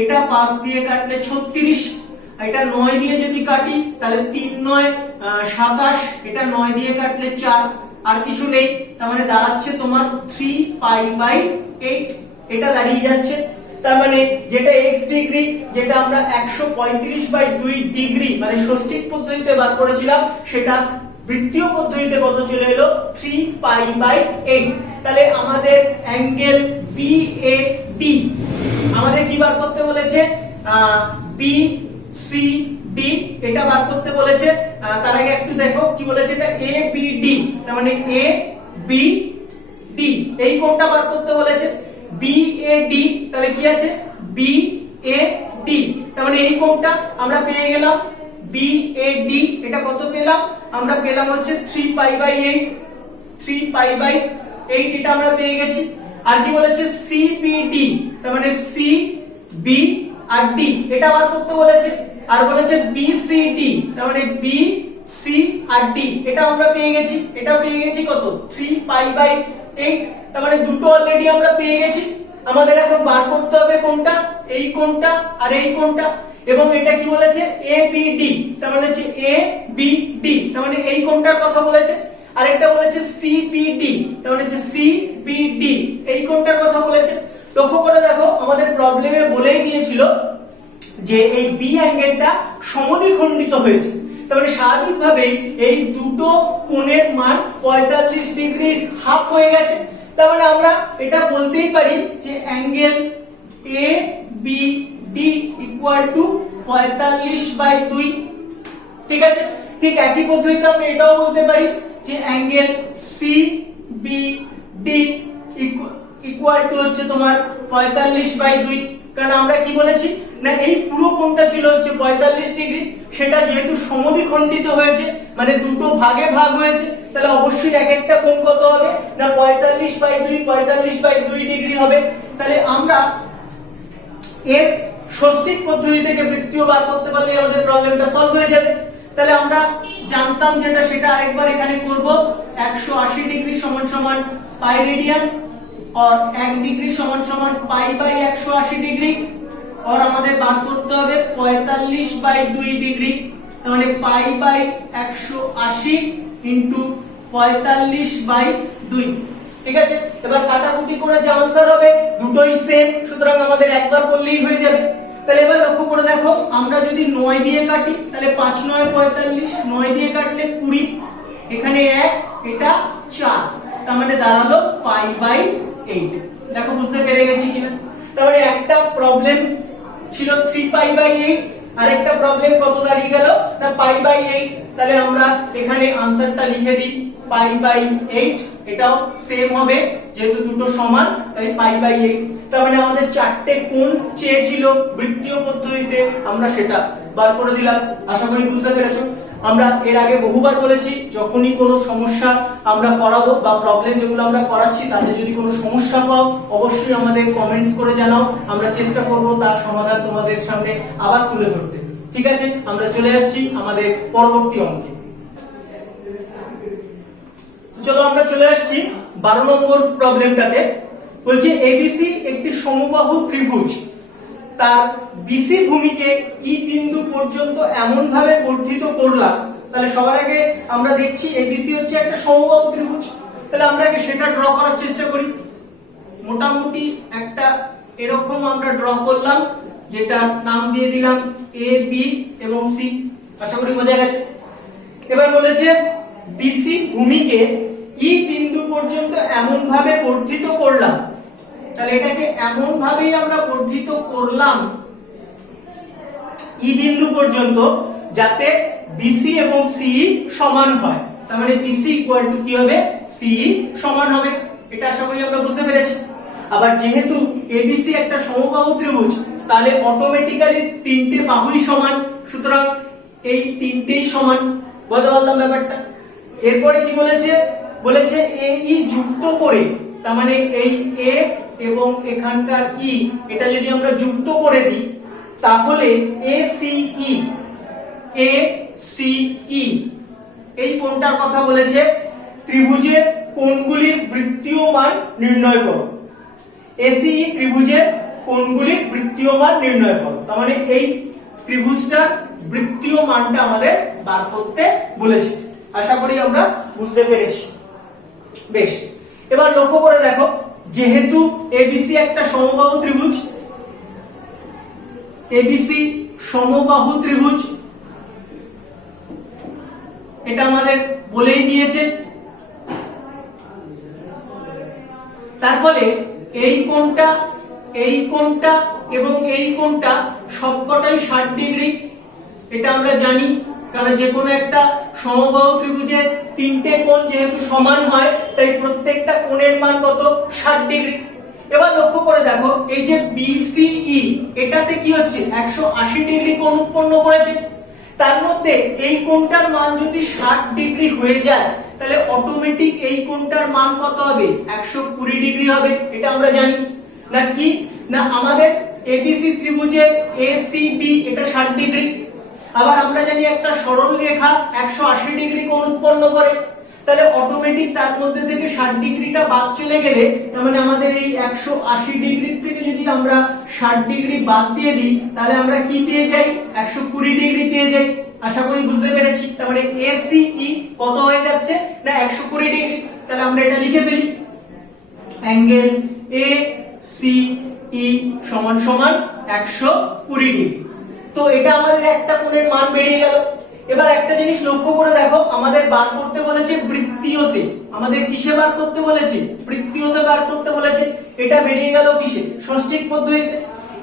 এটা 5 দিয়ে কাটলে 36, এটা 9 দিয়ে যদি কাটি তাহলে 3 9 27, এটা 9 দিয়ে কাটলে 4, আর কিছু নেই, তার মানে দাঁড়াচ্ছে তোমার 3 পাই বাই 8, এটা দাঁড়িয়ে যাচ্ছে। তার মানে যেটা x ডিগ্রি, যেটা আমরা 135/2 ডিগ্রি মানে ষষ্ঠিক পদ্ধতিতে বার করেছিলাম, সেটা বৃত্তীয় পদ্ধতিতে কত চলে এলো 3 পাই বাই 8। তাহলে আমাদের অ্যাঙ্গেল BAD আমাদের কি বার করতে বলেছে, BCD এটা বার করতে বলেছে। তার আগে একটু দেখো কি বলেছে, এটা ABD, তার মানে ABD এই কোণটা বার করতে বলেছে। BAD তাহলে কি আছে, BAD তার মানে এই কোণটা আমরা পেয়ে গেলাম। BAD এটা কত পেলাম, আমরা পেলাম হচ্ছে 3 পাই বাই 8, 3 পাই বাই 8 এটা আমরা পেয়ে গেছি। আর কি বলেছে, CBD তার মানে CB আর D এটা বার করতে বলেছে। আর বলেছে BCD তার মানে BC আর D এটা আমরা পেয়ে গেছি। এটা পেয়ে গেছি কত, 3 পাই বাই 8, তার মানে দুটো অলরেডি আমরা পেয়ে গেছি। আমাদের এখন বার করতে হবে কোনটা, এই কোণটা আর এই কোণটা। এবং এটা কি বলেছে, ABD তার মানে হচ্ছে ABD তার মানে এই কোণটার কথা বলেছে। আরেকটা বলেছে CBD তার মানে হচ্ছে CBD এই কোণটার কথা বলেছে। লক্ষ্য করে দেখো আমাদের প্রবলেমে বলেই দিয়েছিল যে এই বি অ্যাঙ্গেলটা সমদ্বিখণ্ডিত হয়েছে, তার মানে স্বাভাবিকভাবেই এই দুটো কোণের মান 45 ডিগ্রির হাফ হয়ে গেছে। তার মানে আমরা এটা বলতেই পারি যে অ্যাঙ্গেল ABD ইকুয়াল টু 45/2। ঠিক আছে, ঠিক একই পদ্ধতিতে আমরা এটাও বলতে পারি যে অ্যাঙ্গেল CBD ইকুয়াল টু হচ্ছে তোমার 45/2। কারণ আমরা কি বলেছি না, এই পুরো কোণটা ছিল হচ্ছে 45 ডিগ্রি, সেটা যেহেতু সমদ্বিখণ্ডিত হয়েছে মানে দুটো ভাগে ভাগ হয়েছে, তাহলে অবশ্যই এক একটা কোণ কত হবে না 45/2, 45/2 ডিগ্রি হবে। তাহলে আমরা এর ষষ্ঠিক পদ্ধতি থেকে বৃত্তীয় বার করতে পারলে আমাদের প্রবলেমটা সলভ হয়ে যাবে। তাহলে আমরা জানতাম যেটা সেটা আরেকবার এখানে করব। 180 ডিগ্রি সমান সমান পাই রেডিয়ান, और 1 ডিগ্রি সমান সমান পাই বাই 180 ডিগ্রি, और আমাদের বার করতে হবে 45/2 ডিগ্রি, তার মানে পাই বাই 180 ইনটু 45/2। ঠিক আছে, এবার কাটাকুটি করে যে आंसर হবে দুটোই সেম, সুতরাং আমাদের একবার করলেই হয়ে যাবে। তাহলে এবার লক্ষ্য করে দেখো, আমরা যদি 9 দিয়ে কাটি তাহলে 5 9 45, 9 দিয়ে কাটলে 20, এখানে 1 এটা 4, তার মানে দাঁড়ালো পাই বাই 8। দেখো বুঝতে পেরে গেছি কিনা। তাহলে একটা প্রবলেম ছিল 3 পাই বাই 8, আরেকটা প্রবলেম কত দাঁড়িয়ে গেল না পাই বাই 8। তাহলে আমরা এখানে आंसरটা লিখে দিই পাই বাই 8, এটাও সেম হবে যেহেতু দুটো সমান, তাই পাই বাই 8। তার মানে আমাদের চারটে কোণ চেয়েছিল বৃত্তীয় পদ্ধতিতে, আমরা সেটা বার করে দিলাম। আশা করি বুঝতে পেরেছো। আমরা এর আগে বহুবার বলেছি যখনই কোনো সমস্যা আমরা করাবো বা প্রবলেম যেগুলো আমরা করাচ্ছি তাতে যদি কোনো সমস্যা পাও অবশ্যই আমাদের কমেন্টস করে জানাও, আমরা চেষ্টা করব তার সমাধান তোমাদের সামনে আবার তুলে ধরতে। ঠিক আছে, আমরা চলে আসছি আমাদের পরবর্তী অঙ্কে। চলো আমরা চলে আসছি 12 নম্বর প্রবলেমটাতে। বলছে এবিসি একটি সমবাহু ত্রিভুজ, তার বিসি ভূমিকে ই বিন্দু পর্যন্ত এমন ভাবে বর্ধিত করলাম। তাহলে সবার আগে আমরা দেখছি এবিসি হচ্ছে একটা সমবাহু ত্রিভুজ, তাহলে আমরা আগে সেটা ড্র করার চেষ্টা করি। মোটামুটি একটা এরকম আমরা ড্র করলাম, যেটা নাম দিয়ে দিলাম এ বি এবং সি। আশা করি বোঝা গেছে। এবার বলেছে বিসি ভূমিকে ই বিন্দু পর্যন্ত এমন ভাবে বর্ধিত করলাম। তাহলে এটাকে এমন ভাবেই আমরা বর্ধিত করলাম ই বিন্দু পর্যন্ত যাতে বিসি এবং সিই সমান হয়। তার মানে বিসি ইকুয়াল টু কি হবে, সিই সমান হবে। এটা আশা করি আমরা বুঝতে পেরেছি। আবার যেহেতু এবিসি একটা সমবাহু ত্রিভুজ, তাহলে অটোমেটিক্যালি তিনটে বাহুই সমান, সুতরাং এই তিনটেই সমান। বুঝতে পারলাম ব্যাপারটা। এরপরে কি বলেছে, বলেছে এ ই যুক্ত করে, তার মানে এই এ এবং এখানকার ই এটা যদি আমরা যুক্ত করে দিই তাহলে এসিই এই কোণটার কথা বলেছে ত্রিভুজের কোণগুলির বৃত্তীয় মান নির্ণয় করো। এসিই ত্রিভুজের কোণগুলির বৃত্তীয় মান নির্ণয় করো, তার মানে এই ত্রিভুজটার বৃত্তীয় মানটা আমাদের বার করতে বলেছে। আশা করি আমরা বুঝতে পেরেছি। বেশ, এবার লক্ষ্য করে দেখো, যেহেতু এবিসি একটা সমবাহু ত্রিভুজ, এবিসি সমবাহু ত্রিভুজ, এটা আমাদের বলেই দিয়েছে। তার ফলে এই কোণটা, এই কোণটা এবং এই কোণটা সবকটাই 60 ডিগ্রি, এটা আমরা জানি। কারণ যে কোনো একটা সমবাহু ত্রিভুজের তিনটে কোণ যেহেতু সমান হয়, তাই প্রত্যেকটা কোণের মান কত? 60 ডিগ্রি। এবার লক্ষ্য করে দেখো, এই যে বিসিই, এটাতে কি হচ্ছে? 180 ডিগ্রি কোণ উৎপন্ন করেছে। তার মধ্যে এই কোণটার মান যদি 60 ডিগ্রি হয়ে যায়, তাহলে অটোমেটিক এই কোণটার মান কত হবে? 120 ডিগ্রি হবে। এটা আমরা জানি না কি না, আমাদের এবিসি ত্রিভুজের এসিবি এটা 60 ডিগ্রি। আবার আমরা জানি একটা সরল রেখা 180 ডিগ্রি কোণ উৎপন্ন করে, তাহলে অটোমেটিক তার মধ্যে থেকে 60 ডিগ্রিটা বাদ চলে গেলে, তার মানে আমাদের এই 180 ডিগ্রি থেকে যদি আমরা 60 ডিগ্রি বাদ দিয়ে দিই, তাহলে আমরা কি পেয়ে যাই? 120 ডিগ্রি পেয়ে যাই। আশা করি বুঝতে পেরেছি। তার মানে এসিই কত হয়ে যাচ্ছে না 120 ডিগ্রি। তাহলে আমরা এটা লিখে ফেলি, অ্যাঙ্গেল এসিই সমান সমান 120 ডিগ্রি। তো এটা আমাদের একটা কোণের মান বেরিয়ে গেল। এবার একটা জিনিস লক্ষ্য করে দেখো, আমাদের বার করতে বলেছে বৃত্তীয়তে, আমাদের কিসে বার করতে বলেছে? বৃত্তীয়তে বার করতে বলেছে। এটা বেরিয়ে গেল কিসে? ষষ্ঠিক পদ্ধতিতে।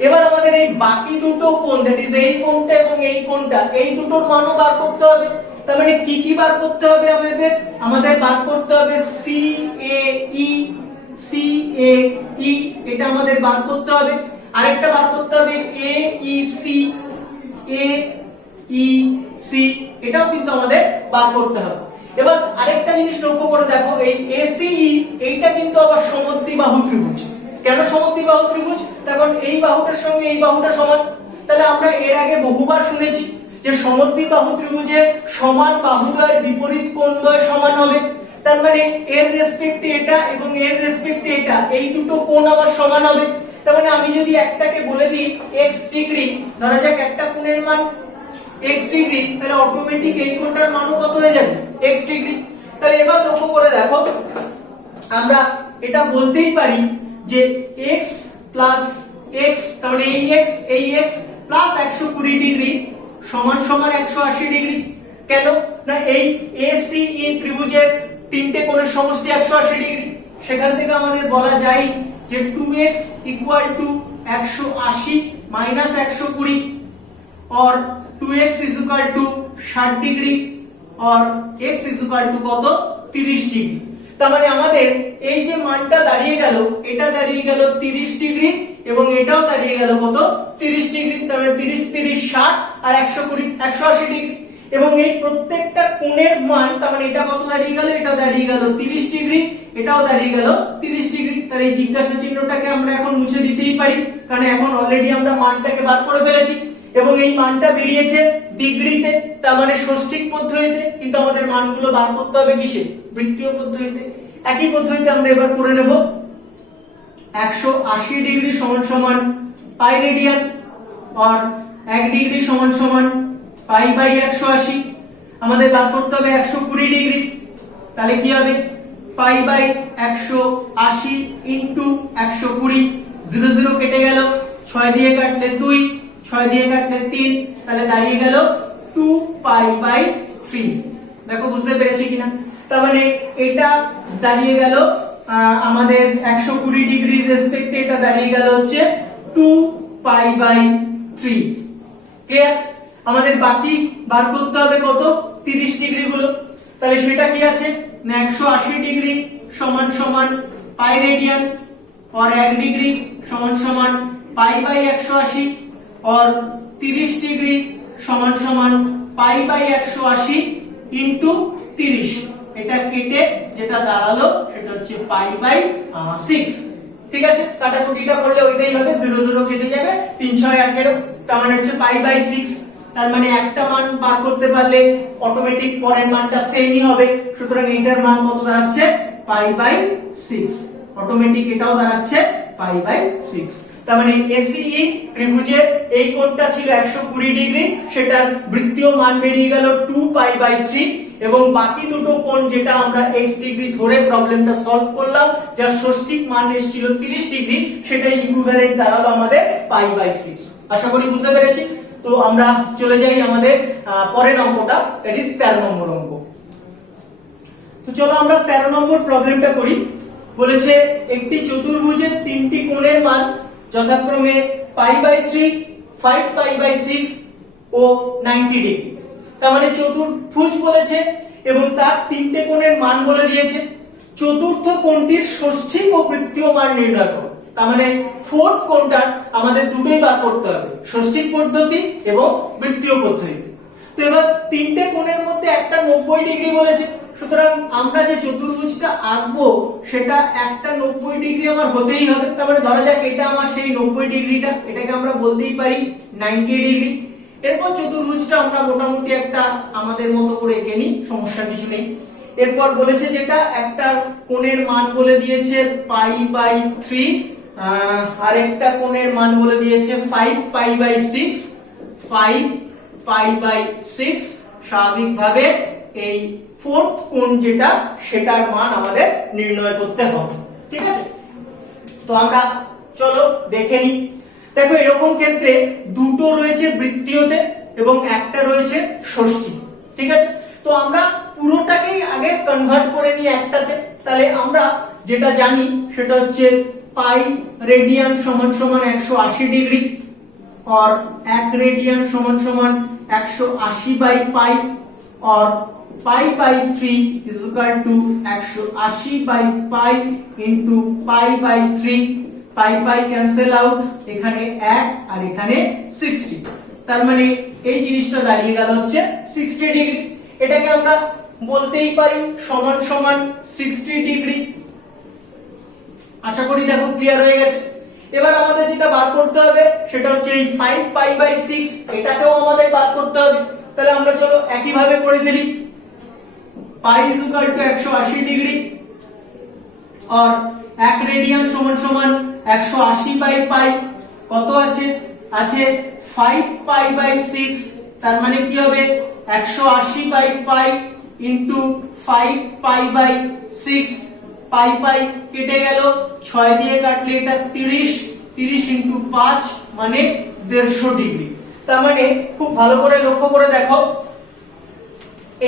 এবার আমাদের এই বাকি দুটো কোণ, দ্যাট ইজ এই কোণটা এবং এই কোণটা, এই দুটোর মানও বার করতে হবে। তার মানে কি কি বার করতে হবে আমাদের? আমাদের বার করতে হবে সিএই, সিএই এটা আমাদের বার করতে হবে। আরেকটা বার করতে হবে এইসি, এইসি এটাও কিন্তু আমাদের বার করতে হবে। এবার আরেকটা জিনিস লক্ষ্য করে দেখো, এই এসিই এইটা কিন্তু আবার সমদ্বিবাহু ত্রিভুজ। কেন সমদ্বিবাহু ত্রিভুজ? কারণ এই বাহুটার সঙ্গে এই বাহুটা সমান। তাহলে আমরা এর আগে বহুবার শুনেছি যে সমদ্বিবাহু ত্রিভুজে সমান বাহুদ্বয়ের বিপরীত কোণদ্বয় সমান হবে। তার মানে এর রেসপেক্টে এটা এবং এর রেসপেক্টে এটা, এই দুটো কোণ আবার সমান হবে। তার মানে আমি যদি একটাকে বলে দিই x ডিগ্রি, ধরা যাক একটা কোণের মান x ডিগ্রি, তাহলে অটোমেটিক এই কোণটার মানও কত হয়ে যাবে? x degree. তাহলে এবার লক্ষ্য করে দেখো, আমরা এটা বলতেই পারি যে x প্লাস x, তার মানে এই x প্লাস 120 ডিগ্রি সমান সমান 180 ডিগ্রি। কেন না, এই এসিই ত্রিভুজের তিনটে কোণের সমষ্টি 180 ডিগ্রি। সেখান থেকে আমাদের বলা যায় যে 2x ইকুয়াল টু 180 মাইনাস 120 और 2x is equal to 60 degree और x is equal to কত? 30 ডিগ্রি। তার মানে আমাদের এই যে মানটা দাঁড়িয়ে গেল, এটা দাঁড়িয়ে গেল 30 ডিগ্রি এবং এটাও দাঁড়িয়ে গেল কত? 30 ডিগ্রি। তার মানে 30 30 60 আর 120 180 ডিগ্রি। এবং এই প্রত্যেকটা কোণের মান, তার মানে এটা কত দাঁড়িয়ে গেল? এটা দাঁড়িয়ে গেল 30 ডিগ্রি, এটাও দাঁড়িয়ে গেল 30 ডিগ্রি। তাহলে এই জিজ্ঞাসা চিহ্নটাকে আমরা এখন মুছে দিতেই পারি, কারণ এখন অলরেডি আমরা মানটাকে বার করে ফেলেছি এবং এই মানটা বেরিয়েছে ডিগ্রিতে, তার মানে ষষ্ঠিক পদ্ধতিতে। কিন্তু আমাদের মানগুলো বার করতে হবে কিসে? বৃত্তীয় পদ্ধতিতে। একই পদ্ধতিতে আমরা এবার করে নেব 180 ডিগ্রি সমান সমান পাই রেডিয়ান আর 1 ডিগ্রি সমান সমান পাই বাই 180। আমাদের বার করতে হবে 120 ডিগ্রি, তাহলে কি হবে? পাই বাই 180 ইনটু 120, 0 0 কেটে গেল, 6 দিয়ে কাটলে 2, 6 দিয়ে কাটলে 3, তাহলে দাঁড়িয়ে গেল 2 পাই বাই 3। দেখো বুঝতে পেরেছি কিনা? তার মানে এটা দাঁড়িয়ে গেল আমাদের 120 ডিগ্রির রেসপেক্টে এটা দাঁড়িয়ে গেল হচ্ছে 2 পাই বাই 3। ক্লিয়ার? আমাদের বাকি বার করতে হবে কত? 30 ডিগ্রি গুলো। তাহলে সেটা কি আছে না 180 ডিগ্রি সমান সমান পাই রেডিয়ান और 1 ডিগ্রি সমান সমান পাই বাই 180 और 30 ডিগ্রি সমান সমান পাই বাই 180 ইনটু 30। এটা কেটে যেটা দাঁড়ালো সেটা হচ্ছে পাই বাই 6। ঠিক আছে, কাটাকুটিটা করলে ওইটাই হবে, 0 0 কেটে যাবে, 3 6 18, তার মানে হচ্ছে পাই বাই 6। তার মানে একটা মান বার করতে পারলে অটোমেটিক পরের মানটা সেমই হবে, সুতরাং এটার মান কত দাঁড়াচ্ছে π/6, অটোমেটিক এটাও দাঁড়াচ্ছে π/6। তার মানে এসিই ত্রিভুজের এই কোণটা ছিল 120 ডিগ্রি, সেটার বৃত্তীয় মান বেরিয়ে গেল 2π/3, এবং বাকি দুটো কোণ যেটা আমরা x ডিগ্রি ধরে প্রবলেমটা সলভ করলাম, যার ষষ্ঠিক মান এসেছিল 30 ডিগ্রি, সেটা ইকুইভ্যালেন্ট দাঁড়ালো আমাদের π/6। আশা করি বুঝতে পেরেছি। তো আমরা চলে যাই আমাদের পরের অঙ্কটা, দ্যাট ইজ 13 নম্বর অঙ্ক। তো চলো আমরা 13 নম্বর প্রবলেমটা করি। বলেছে একটি চতুর্ভুজের তিনটি কোণের মান যথাক্রমে π/3, 5π/6 ও 90 ডিগ্রি। তার মানে চতুর্ভুজ বলেছে এবং তার তিনটে কোণের মান বলে দিয়েছে। চতুর্থ কোণটির ষষ্ঠিক ও বৃত্তীয় মান নির্ণয় করো। তার মানে ফোর্থ কোণটা আমাদের দুটোই বার করতে হবে, ষষ্ঠিক পদ্ধতি এবং বৃত্তীয় পদ্ধতি। তো এবার তিনটে কোণের মধ্যে একটা 90 ডিগ্রি বলেছে, সুতরাং আমরা যে চতুর্ভুজটা আঁকবো সেটা একটা 90 ডিগ্রি আমার হতেই হবে। তার মানে ধরা যাক এটা আমার সেই 90 ডিগ্রিটা, এটাকে আমরা বলতেই পারি 90 ডিগ্রি। এরপর চতুর্ভুজটা আমরা মোটামুটি একটা আমাদের মতো করে এঁকে নিই, সমস্যা কিছু নেই। এরপর বলেছে যেটা একটা কোণের মান বলে দিয়েছে π/3, আরেকটা কোণের মান বলে দিয়েছে 5π/6, 5π/6। স্বাভাবিকভাবে এই ফোর্থ কোণ যেটা সেটার মান আমাদের নির্ণয় করতে হবে, ঠিক আছে। তো আমরা চলো দেখে নিই। দেখো এরকম ক্ষেত্রে দুটো রয়েছে বৃত্তীয়তে এবং একটা রয়েছে ষষ্ঠী, ঠিক আছে। তো আমরা পুরোটাকেই আগে কনভার্ট করে নিই একটাতে। তাহলে আমরা যেটা জানি সেটা হচ্ছে পাই রেডিয়ান সমান সমান 180 ডিগ্রি, और 1 रेडियन समान समान 180/पाई, और पाई/3 इज इक्वल टू 180/पाई इंटू पाई/3। পাই পাই ক্যান্সেল আউট, এখানে 1 আর এখানে 60, তার মানে এই জিনিসটা দাঁড়িয়ে গেল হচ্ছে 60 ডিগ্রি। এটাকে আমরা বলতেই পারি সমান সমান 60 ডিগ্রি। আশা করি দেখো ক্লিয়ার হয়ে গেছে। এবার আমাদের যেটা বার করতে হবে সেটা হচ্ছে এই 5π/6, এটাকেও আমাদের বার করতে হবে। তাহলে আমরা চলো একই ভাবে করে ফেলি। পাই ইজ ইকুয়াল টু 180 ডিগ্রি, और 1 रेडियन समान समान 180/পাই, কত আছে আছে 5π/6, তার মানে কি হবে 180/পাই ইনটু 5π/6। পাই পাই কেটে গেল, 6 দিয়ে কাটলে এটা 30, 30 ইনটু 5 মানে 150 ডিগ্রি। তার মানে খুব ভালো করে লক্ষ্য করে দেখো,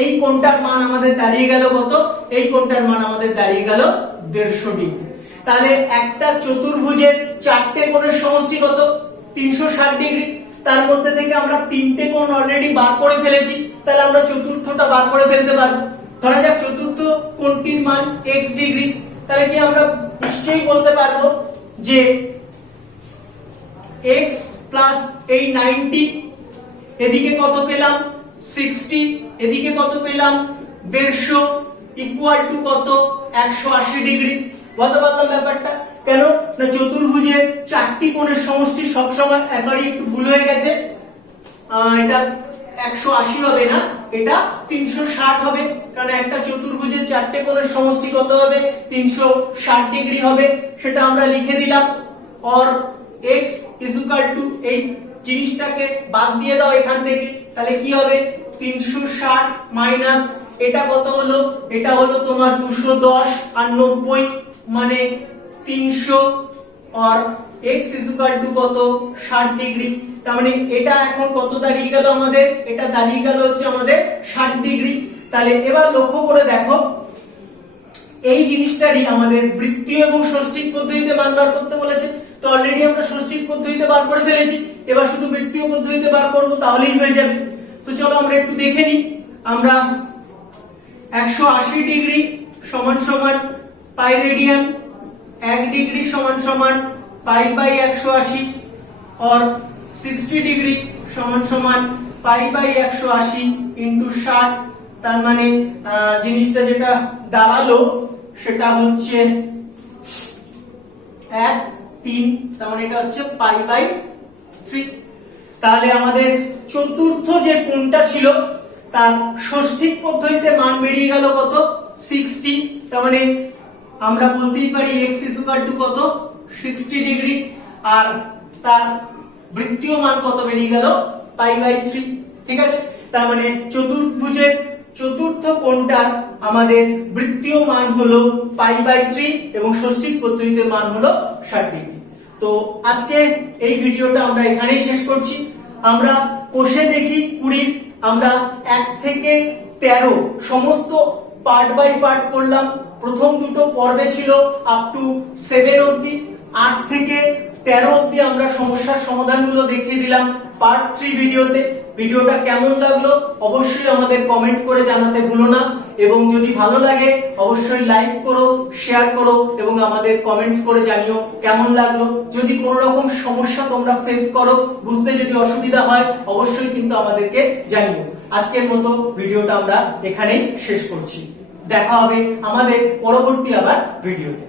এই কোণটার মান আমাদের দাঁড়িয়ে গেল কত, এই কোণটার মান আমাদের দাঁড়িয়ে গেল 150 ডিগ্রি। তাহলে একটা চতুর্ভুজের চারটে কোণের সমষ্টি কত 360 ডিগ্রি। তার মধ্যে থেকে আমরা তিনটে কোণ অলরেডি বার করে ফেলেছি, তাহলে আমরা চতুর্থটা বার করে ফেলতে পারবো। ধরা যাক চতুর্থ কোণটির মান x ডিগ্রি, তাহলে কি আমরা নিশ্চয়ই বলতে পারবো যে x প্লাস এই 90, এদিকে কত পেলাম 60, এদিকে কত পেলাম 150, ইকুয়াল টু কত 180 ডিগ্রি। বলতে পারলাম ব্যাপারটা কেন না চতুর্ভুজের চারটি কোণের সমষ্টি সব সময়, সরি একটু ভুল হয়ে গেছে, এটা 180 হবে না, এটা 360 হবে, কারণ একটা চতুর্ভুজের চারটে কোণের সমষ্টি কত হবে 360 ডিগ্রি হবে। সেটা আমরা লিখে দিলাম। और x ইজ ইকুয়াল টু এই জিনিসটাকে বাদ দিয়ে দাও এখান থেকে, তাহলে কি হবে 360 মাইনাস এটা কত হলো, এটা হলো তোমার 210 আর 90 মানে 300, और x ইজ ইকুয়াল টু কত 60 ডিগ্রি। তার মানে এটা এখন কত দাঁড়িয়ে গেল আমাদের, এটা দাঁড়িয়ে গেল হচ্ছে আমাদের 60 ডিগ্রি। তাহলে এবার লক্ষ্য করে দেখো, এই জিনিসটারই আমাদের বৃত্তীয় এবং ষষ্ঠিক পদ্ধতিতে মান বার করতে বলেছে। তো অলরেডি আমরা ষষ্ঠিক পদ্ধতিতে বার করে ফেলেছি, এবার শুধু বৃত্তীয় পদ্ধতিতে বার করব, তাহলেই হয়ে যাবে। তো চলো আমরা একটু দেখে নিই। আমরা 180 ডিগ্রি সমান সমান পাই রেডিয়ান, 1 ডিগ্রি সমান সমান পাই/180, और 60 ডিগ্রি সমান সমান পাই/180 ইনটু 60। তার মানে জিনিসটা যেটা দাঁড়ালো সেটা হচ্ছে 1, 3, তার মানে এটা হচ্ছে পাই/3। তাহলে আমাদের চতুর্থ যে কোণটা ছিল তার ষষ্ঠিক পদ্ধতিতে মান বেরিয়ে গেল কত 60। তার মানে আমরা বলতেই পারি x কত 60 ডিগ্রি, আর তার বৃত্তীয় মান কত বেরিয়ে গেল π/3। ঠিক আছে, তার মানে চতুর্ভুজের চতুর্থ কোণটার আমাদের বৃত্তীয় মান হলো π/3 এবং ষষ্ঠিক পদ্ধতিতে মান হলো 60 ডিগ্রি। তো আজকে এই ভিডিওটা আমরা এখানেই শেষ করছি। আমরা কোষে দেখি 20 আমরা 1 থেকে 13 সমস্ত পার্ট বাই পার্ট করলাম। প্রথম দুটো পর্বে ছিল আপ টু 7 অবধি, 8 থেকে 13 অবধি আমরা সমস্যার সমাধানগুলো দেখিয়ে দিলাম পার্ট 3 ভিডিওতে। ভিডিওটা কেমন লাগলো অবশ্যই আমাদের কমেন্ট করে জানাতে ভুলো না, এবং যদি ভালো লাগে অবশ্যই লাইক করো, শেয়ার করো এবং আমাদের কমেন্টস করে জানিও কেমন লাগলো। যদি কোনো রকম সমস্যা তোমরা ফেস করো, বুঝতে যদি অসুবিধা হয় অবশ্যই কিন্তু আমাদেরকে জানিও। আজকের মতো ভিডিওটা আমরা এখানেই শেষ করছি। দেখা হবে আমাদের পরবর্তী আবার ভিডিওতে।